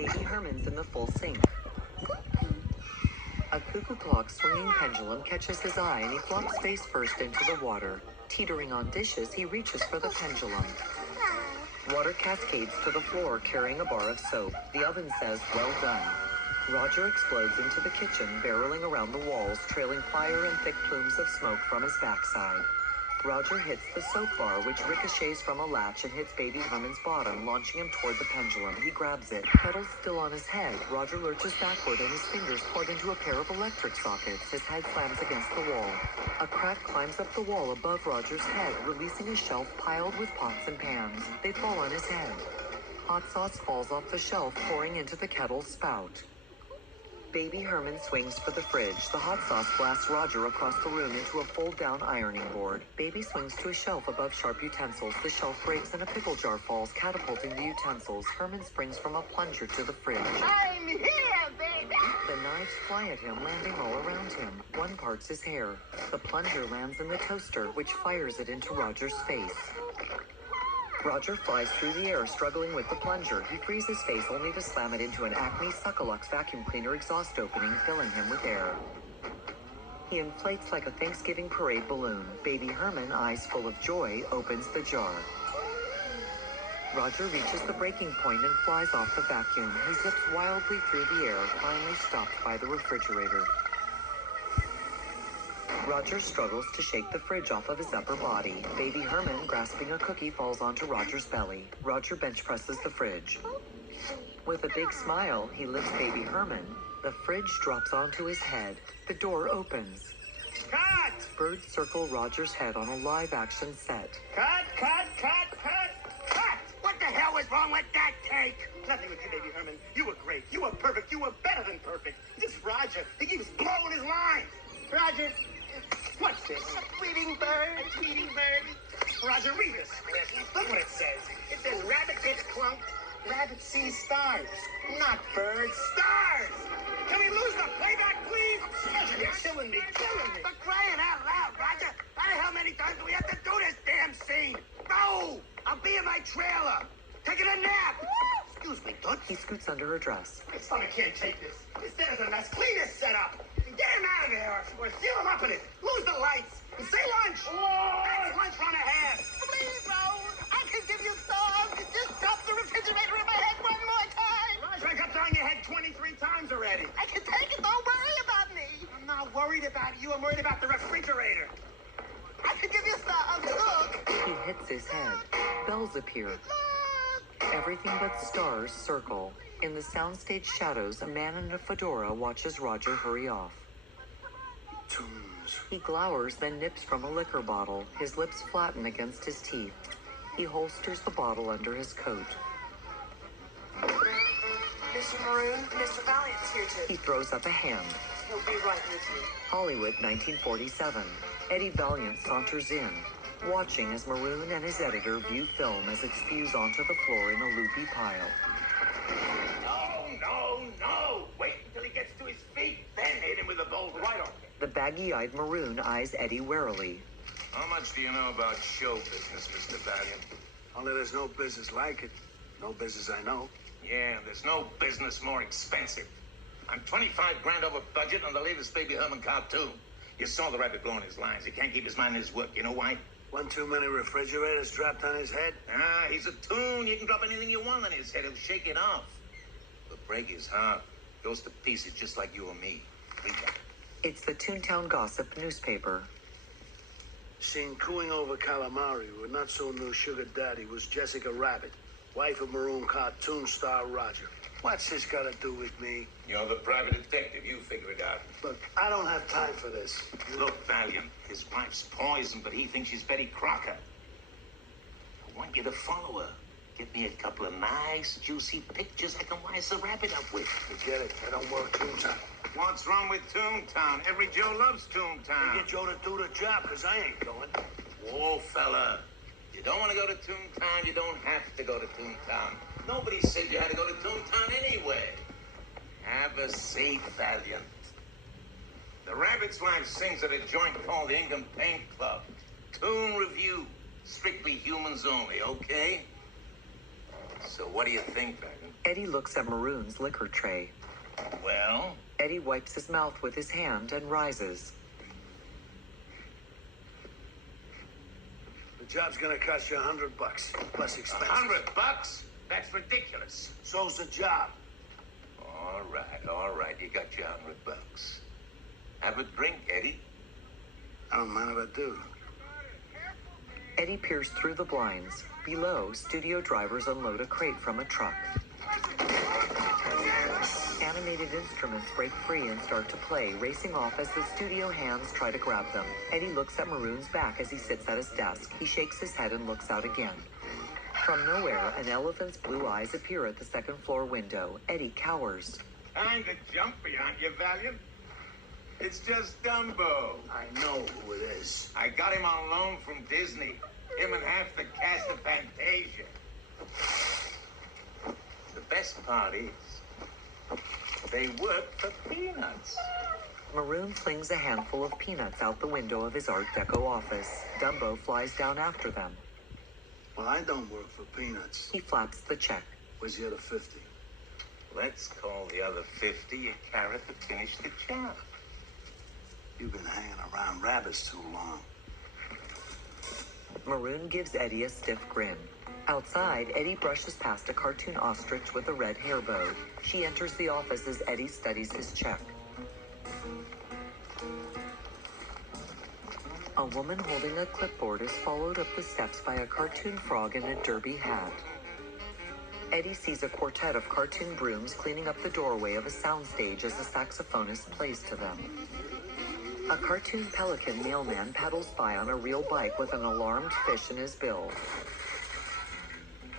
Baby Herman's in the full sink. A cuckoo clock swinging pendulum catches his eye and he flops face first into the water. Teetering on dishes, he reaches for the pendulum. Water cascades to the floor carrying a bar of soap. The oven says, "Well done." Roger explodes into the kitchen, barreling around the walls, trailing fire and thick plumes of smoke from his backside. Roger hits the soap bar, which ricochets from a latch and hits Baby Herman's bottom, launching him toward the pendulum. He grabs it. Kettle's still on his head. Roger lurches backward and his fingers point into a pair of electric sockets. His head slams against the wall. A crack climbs up the wall above Roger's head, releasing a shelf piled with pots and pans. They fall on his head. Hot sauce falls off the shelf, pouring into the kettle's spout. Baby Herman swings for the fridge. The hot sauce blasts Roger across the room into a fold-down ironing board. Baby swings to a shelf above sharp utensils. The shelf breaks and a pickle jar falls, catapulting the utensils. Herman springs from a plunger to the fridge. I'm here, baby! The knives fly at him, landing all around him. One parts his hair. The plunger lands in the toaster, which fires it into Roger's face. Roger flies through the air, struggling with the plunger. He frees his face only to slam it into an Acme Suckalux vacuum cleaner exhaust opening, filling him with air. He inflates like a Thanksgiving parade balloon. Baby Herman, eyes full of joy, opens the jar. Roger reaches the breaking point and flies off the vacuum. He zips wildly through the air, finally stopped by the refrigerator. Roger struggles to shake the fridge off of his upper body. Baby Herman, grasping a cookie, falls onto Roger's belly. Roger bench presses the fridge. With a big smile, he lifts Baby Herman. The fridge drops onto his head. The door opens. Cut! Birds circle Roger's head on a live-action set. Cut! What the hell is wrong with that cake? Nothing with you, Baby Herman. You were great. You were perfect. You were better than perfect. This Roger, he keeps blowing his lines. Roger, what's this? A tweeting bird. A tweeting bird. Roger, read this. Look what it says. It says rabbit gets clunked, rabbit sees stars. Not birds, stars. Can we lose the playback, please? Roger, you're killing me. For crying out loud, Roger. How many times do we have to do this damn scene? No! I'll be in my trailer. Taking a nap. Excuse me, Toots. He scoots under her dress. My stomach can't take this. This set is a mess. Clean this set up. Get him out of there or seal him up in it. Lose the lights. And say lunch. That's lunch run ahead. Please, Raoul. I can give you some. Just drop the refrigerator in my head one more time. Roger, I got on your head 23 times already. I can take it. Don't worry about me. I'm not worried about you. I'm worried about the refrigerator. I can give you some. Look. He hits his head. Bells appear. Everything but stars circle. In the soundstage shadows, a man in a fedora watches Roger hurry off. Tunes. He glowers, then nips from a liquor bottle. His lips flatten against his teeth. He holsters the bottle under his coat. Mr. Maroon, Mr. Valiant's here He throws up a hand. He'll be right with you. Hollywood, 1947. Eddie Valiant saunters in, watching as Maroon and his editor view film as it spews onto the floor in a loopy pile. No. Wait until he gets to his feet, then hit him with a bolt right on. The baggy-eyed Maroon eyes Eddie warily. How much do you know about show business, Mr. Valiant? Only there's no business like it. No business I know. Yeah, there's no business more expensive. I'm 25 grand over budget on the latest Baby Herman cartoon. You saw the rabbit blowing his lines. He can't keep his mind in his work. You know why? One too many refrigerators dropped on his head. Ah, he's a toon. You can drop anything you want on his head. He'll shake it off. But break his heart. Goes to pieces just like you or me. Read that. It's the Toontown Gossip newspaper. Seen cooing over calamari with not-so-new sugar daddy was Jessica Rabbit, wife of Maroon cartoon star Roger. What's this got to do with me? You're the private detective. You figure it out. Look, I don't have time for this. Look, Valiant, his wife's poisoned, but he thinks she's Betty Crocker. I want you to follow her. Get me a couple of nice, juicy pictures I can wise the rabbit up with. Forget it. I don't work Toontown. What's wrong with Toontown? Every Joe loves Toontown. Get Joe to do the job, because I ain't going. Whoa, fella. You don't want to go to Toontown, you don't have to go to Toontown. Nobody said you had to go to Toontown anyway. Have a seat, Valiant. The Rabbit's wife sings at a joint called the Ink and Paint Club. Toon Review. Strictly humans only, okay? So what do you think, Valiant? Eddie looks at Maroon's liquor tray. Well, Eddie wipes his mouth with his hand and rises. The job's gonna cost you $100, plus expenses. $100? That's ridiculous. So's the job. All right. You got your $100. Have a drink, Eddie. I don't mind if I do. Eddie peers through the blinds. Below, studio drivers unload a crate from a truck. Animated instruments break free and start to play, racing off as the studio hands try to grab them. Eddie looks at Maroon's back as he sits at his desk. He shakes his head and looks out again. From nowhere, an elephant's blue eyes appear at the second-floor window. Eddie cowers. Kinda jumpy, aren't you, Valiant? It's just Dumbo. I know who it is. I got him on loan from Disney. Him and half the cast of Fantasia. The best part is, they work for peanuts. Maroon flings a handful of peanuts out the window of his Art Deco office. Dumbo flies down after them. Well, I don't work for peanuts. He flaps the check. Where's the other 50? Let's call the other 50 a carrot to finish the job. You've been hanging around rabbits too long. Maroon gives Eddie a stiff grin. Outside, Eddie brushes past a cartoon ostrich with a red hair bow. She enters the office as Eddie studies his check. A woman holding a clipboard is followed up the steps by a cartoon frog in a derby hat. Eddie sees a quartet of cartoon brooms cleaning up the doorway of a soundstage as a saxophonist plays to them. A cartoon pelican mailman paddles by on a real bike with an alarmed fish in his bill.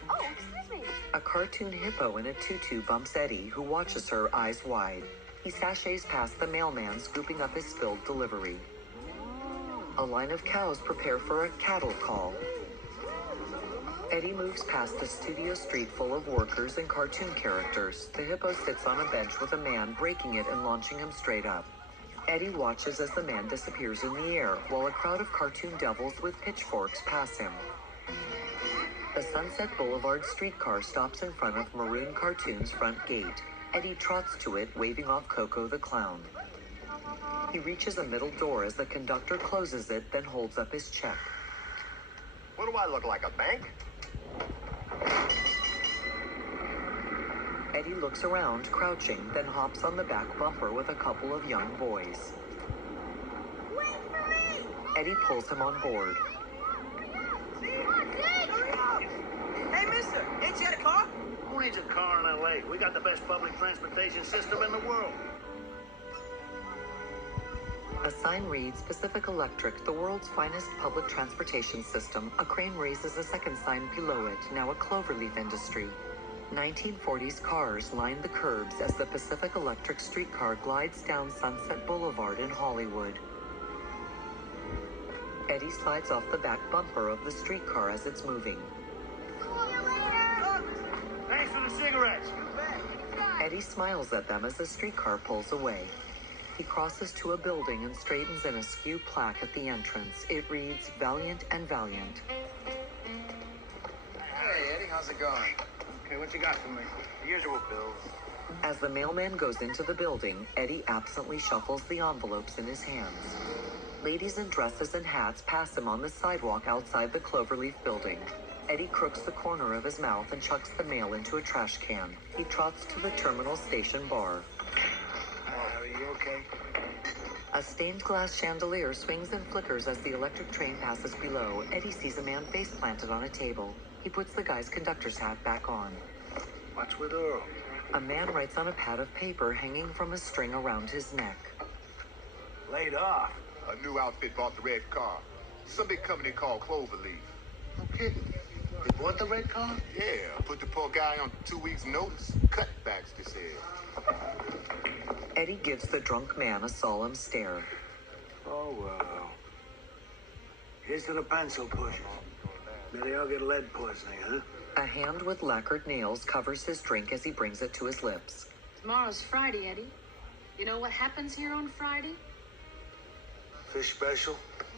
Oh, excuse me. A cartoon hippo in a tutu bumps Eddie, who watches her eyes wide. He sashays past the mailman scooping up his spilled delivery. A line of cows prepare for a cattle call. Eddie moves past a studio street full of workers and cartoon characters. The hippo sits on a bench with a man breaking it and launching him straight up. Eddie watches as the man disappears in the air, while a crowd of cartoon devils with pitchforks pass him. The Sunset Boulevard streetcar stops in front of Maroon Cartoon's front gate. Eddie trots to it, waving off Coco the Clown. He reaches a middle door as the conductor closes it, then holds up his check. What do I look like, a bank? Eddie looks around, crouching, then hops on the back bumper with a couple of young boys. Wait for me! Eddie pulls him on board. Hey, mister, ain't you got a car? Who needs a car in L.A.? We got the best public transportation system in the world. A sign reads, Pacific Electric, the world's finest public transportation system. A crane raises a second sign below it, now a Cloverleaf Industry. 1940s cars line the curbs as the Pacific Electric streetcar glides down Sunset Boulevard in Hollywood. Eddie slides off the back bumper of the streetcar as it's moving. See you later! Thanks for the cigarettes. Eddie smiles at them as the streetcar pulls away. He crosses to a building and straightens an askew plaque at the entrance. It reads, Valiant and Valiant. Hey, Eddie, how's it going? Okay, what you got for me? The usual bills. As the mailman goes into the building, Eddie absently shuffles the envelopes in his hands. Ladies in dresses and hats pass him on the sidewalk outside the Cloverleaf building. Eddie crooks the corner of his mouth and chucks the mail into a trash can. He trots to the terminal station bar. Are you okay? A stained glass chandelier swings and flickers as the electric train passes below. Eddie sees a man face planted on a table. He puts the guy's conductor's hat back on. What's with Earl? A man writes on a pad of paper hanging from a string around his neck. Laid off. A new outfit bought the red car. Some big company called Cloverleaf. No kidding. They bought the red car? Yeah, put the poor guy on 2 weeks' notice. Cutbacks, they said. Eddie gives the drunk man a solemn stare. Oh, well. Here's to the pencil pushers. May they all get lead poisoning, huh? A hand with lacquered nails covers his drink as he brings it to his lips. Tomorrow's Friday, Eddie. You know what happens here on Friday? Fish special?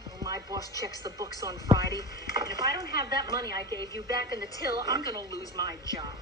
Well, my boss checks the books on Friday, and if I don't have that money I gave you back in the till, I'm gonna lose my job.